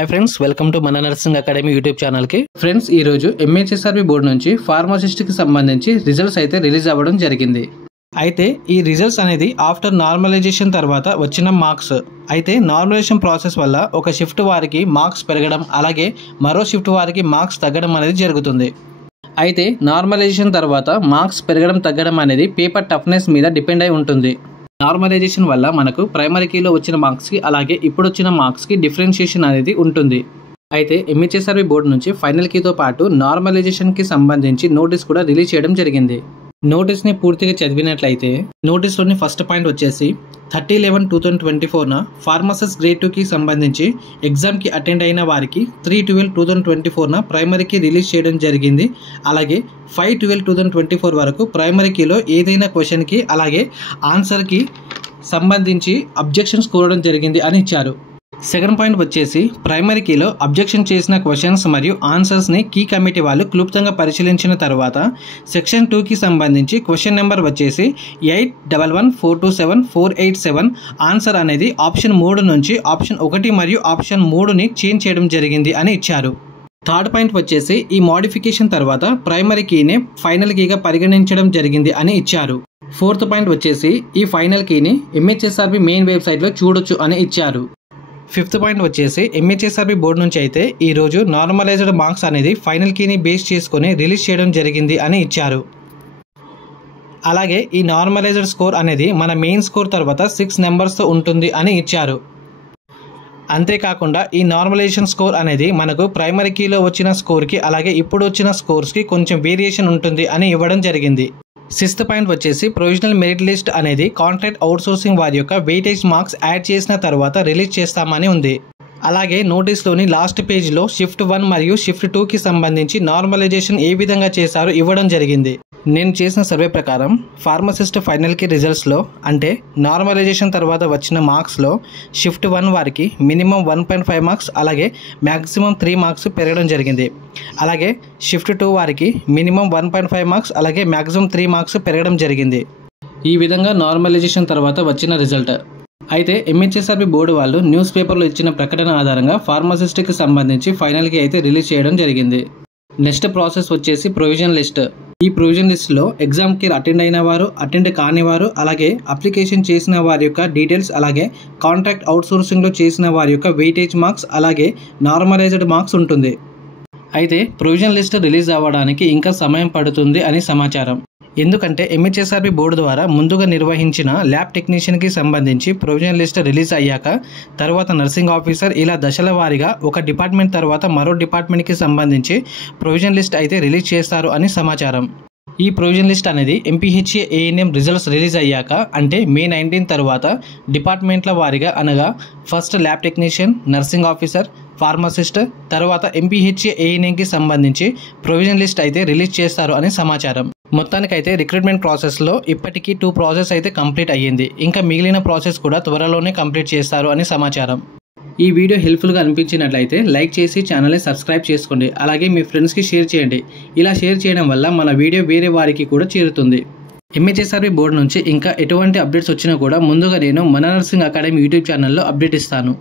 Hi friends, welcome to మన nursing academy YouTube ఛానల్కి. Friends, ఈరోజు ఎంహెచ్ఎస్ఆర్బి బోర్డు నుంచి ఫార్మసిస్ట్కి సంబంధించి రిజల్ట్స్ అయితే రిలీజ్ అవ్వడం జరిగింది. అయితే ఈ రిజల్ట్స్ అనేది ఆఫ్టర్ నార్మలైజేషన్ తర్వాత వచ్చిన మార్క్స్. అయితే నార్మలైజేషన్ ప్రాసెస్ వల్ల ఒక షిఫ్ట్ వారికి మార్క్స్ పెరగడం, అలాగే మరో షిఫ్ట్ వారికి మార్క్స్ తగ్గడం అనేది జరుగుతుంది. అయితే నార్మలైజేషన్ తర్వాత మార్క్స్ పెరగడం తగ్గడం అనేది పేపర్ టఫ్నెస్ మీద డిపెండ్ అయి ఉంటుంది. నార్మలైజేషన్ వల్ల మనకు ప్రైమరీ కీలో వచ్చిన మార్క్స్కి అలాగే ఇప్పుడు వచ్చిన మార్క్స్కి డిఫరెన్షియేషన్ అనేది ఉంటుంది. అయితే ఎంహెచ్ఎస్ఆర్బి బోర్డు నుంచి ఫైనల్ కీతో పాటు నార్మలైజేషన్కి సంబంధించి నోటీస్ కూడా రిలీజ్ చేయడం జరిగింది. నోటీస్ని పూర్తిగా చదివినట్లయితే నోటీస్లోని ఫస్ట్ పాయింట్ వచ్చేసి 30/11/2024 ఫార్మసిస్ట్ గ్రేడ్ 2కి సంబంధించి ఎగ్జామ్కి అటెండ్ అయిన వారికి 3/12/2024 ప్రైమరీకి రిలీజ్ చేయడం జరిగింది. అలాగే 5/12/2024 వరకు ప్రైమరీ కీలో ఏదైనా క్వశ్చన్కి అలాగే ఆన్సర్కి సంబంధించి అబ్జెక్షన్స్ కోరడం జరిగింది అని ఇచ్చారు. సెకండ్ పాయింట్ వచ్చేసి ప్రైమరీ కీలో అబ్జెక్షన్ చేసిన క్వశ్చన్స్ మరియు ఆన్సర్స్ని కీ కమిటీ వాళ్ళు క్లుప్తంగా పరిశీలించిన తర్వాత సెక్షన్ 2కి సంబంధించి క్వశ్చన్ నెంబర్ వచ్చేసి 811427 ఆన్సర్ అనేది ఆప్షన్ 3 నుంచి ఆప్షన్ 1 మరియు ఆప్షన్ 3ని చేంజ్ చేయడం జరిగింది అని ఇచ్చారు. థర్డ్ పాయింట్ వచ్చేసి ఈ మోడిఫికేషన్ తర్వాత ప్రైమరీ కీని ఫైనల్ కీగా పరిగణించడం జరిగింది అని ఇచ్చారు. ఫోర్త్ పాయింట్ వచ్చేసి ఈ ఫైనల్ కీని ఎంహెచ్ఎస్ఆర్బి మెయిన్ వెబ్సైట్లో చూడొచ్చు అని ఇచ్చారు. ఫిఫ్త్ పాయింట్ వచ్చేసి ఎంహెచ్ఎస్ఆర్బి బోర్డు నుంచి అయితే ఈరోజు నార్మలైజ్డ్ మార్క్స్ అనేది ఫైనల్ కీని బేస్ చేసుకొని రిలీజ్ చేయడం జరిగింది అని ఇచ్చారు. అలాగే ఈ నార్మలైజ్డ్ స్కోర్ అనేది మన మెయిన్ స్కోర్ తర్వాత 6 నెంబర్స్తో ఉంటుంది అని ఇచ్చారు. అంతేకాకుండా ఈ నార్మలైజేషన్ స్కోర్ అనేది మనకు ప్రైమరీ కీలో వచ్చిన స్కోర్కి అలాగే ఇప్పుడు వచ్చిన స్కోర్స్కి కొంచెం వేరియేషన్ ఉంటుంది అని ఇవ్వడం జరిగింది. సిక్స్త్ పాయింట్ వచ్చేసి ప్రొవిజనల్ మెరిట్ లిస్ట్ అనేది కాంట్రాక్ట్ అవుట్సోర్సింగ్ వారి యొక్క వెయిటేజ్ మార్క్స్ యాడ్ చేసిన తర్వాత రిలీజ్ చేస్తామని ఉంది. అలాగే నోటీస్లోని లాస్ట్ పేజ్లో షిఫ్ట్ 1 మరియు షిఫ్ట్ 2కి సంబంధించి నార్మలైజేషన్ ఏ విధంగా చేశారో ఇవ్వడం జరిగింది. నేను చేసిన సర్వే ప్రకారం ఫార్మసిస్ట్ ఫైనల్కి రిజల్ట్స్లో అంటే నార్మలైజేషన్ తర్వాత వచ్చిన మార్క్స్లో షిఫ్ట్ 1 వారికి మినిమం 1.5 మార్క్స్ అలాగే మ్యాక్సిమం 3 మార్క్స్ పెరగడం జరిగింది. అలాగే షిఫ్ట్ 2 వారికి మినిమం 1.5 మార్క్స్ అలాగే మ్యాక్సిమం 3 మార్క్స్ పెరగడం జరిగింది. ఈ విధంగా నార్మలైజేషన్ తర్వాత వచ్చిన రిజల్ట్. అయితే ఎంహెచ్ఎస్ఆర్బి బోర్డు వాళ్ళు న్యూస్ పేపర్లో ఇచ్చిన ప్రకటన ఆధారంగా ఫార్మసిస్ట్కి సంబంధించి ఫైనల్కి అయితే రిలీజ్ చేయడం జరిగింది. నెక్స్ట్ ప్రాసెస్ వచ్చేసి ప్రొవిజన్ లిస్ట్. ఈ ప్రొవిజన్ లిస్ట్లో ఎగ్జామ్కి అటెండ్ అయిన వారు, అటెండ్ కానివారు, అలాగే అప్లికేషన్ చేసిన వారి యొక్క డీటెయిల్స్, అలాగే కాంట్రాక్ట్ అవుట్సోర్సింగ్లో చేసిన వారి యొక్క వెయిటేజ్ మార్క్స్, అలాగే నార్మలైజ్డ్ మార్క్స్ ఉంటుంది. అయితే ప్రొవిజన్ లిస్ట్ రిలీజ్ అవ్వడానికి ఇంకా సమయం పడుతుంది అని సమాచారం. ఎందుకంటే ఎంహెచ్ఎస్ఆర్బి బోర్డు ద్వారా ముందుగా నిర్వహించిన ల్యాబ్ టెక్నీషియన్కి సంబంధించి ప్రొవిజన్ లిస్ట్ రిలీజ్ అయ్యాక తర్వాత నర్సింగ్ ఆఫీసర్ ఇలా దశల వారీగా ఒక డిపార్ట్మెంట్ తర్వాత మరో డిపార్ట్మెంట్కి సంబంధించి ప్రొవిజన్ లిస్ట్ అయితే రిలీజ్ చేస్తారు అని సమాచారం. ఈ ప్రొవిజన్ లిస్ట్ అనేది ఎంపీహెచ్ఏ ఏఎన్ఎం రిజల్ట్స్ రిలీజ్ అయ్యాక అంటే May 19 తర్వాత డిపార్ట్మెంట్ల వారీగా అనగా first lab technician, nursing officer, pharmacist, తర్వాత ఎంపీహెచ్ఏ ఏఎన్ఎంకి సంబంధించి ప్రొవిజన్ లిస్ట్ అయితే రిలీజ్ చేస్తారు అని సమాచారం. మొత్తానికైతే రిక్రూట్మెంట్ ప్రాసెస్లో ఇప్పటికీ 2 ప్రాసెస్ అయితే కంప్లీట్ అయ్యింది. ఇంకా మిగిలిన ప్రాసెస్ కూడా త్వరలోనే కంప్లీట్ చేస్తారు అని సమాచారం. ఈ వీడియో హెల్ప్ఫుల్గా అనిపించినట్లయితే లైక్ చేసి ఛానల్ని సబ్స్క్రైబ్ చేసుకోండి. అలాగే మీ ఫ్రెండ్స్కి షేర్ చేయండి. ఇలా షేర్ చేయడం వల్ల మన వీడియో వేరే వారికి కూడా చేరుతుంది. ఎంహెచ్ఎస్ఆర్బి బోర్డు నుంచి ఇంకా ఎటువంటి అప్డేట్స్ వచ్చినా కూడా ముందుగా నేను మన నర్సింగ్ అకాడమీ యూట్యూబ్ ఛానల్లో అప్డేట్ ఇస్తాను.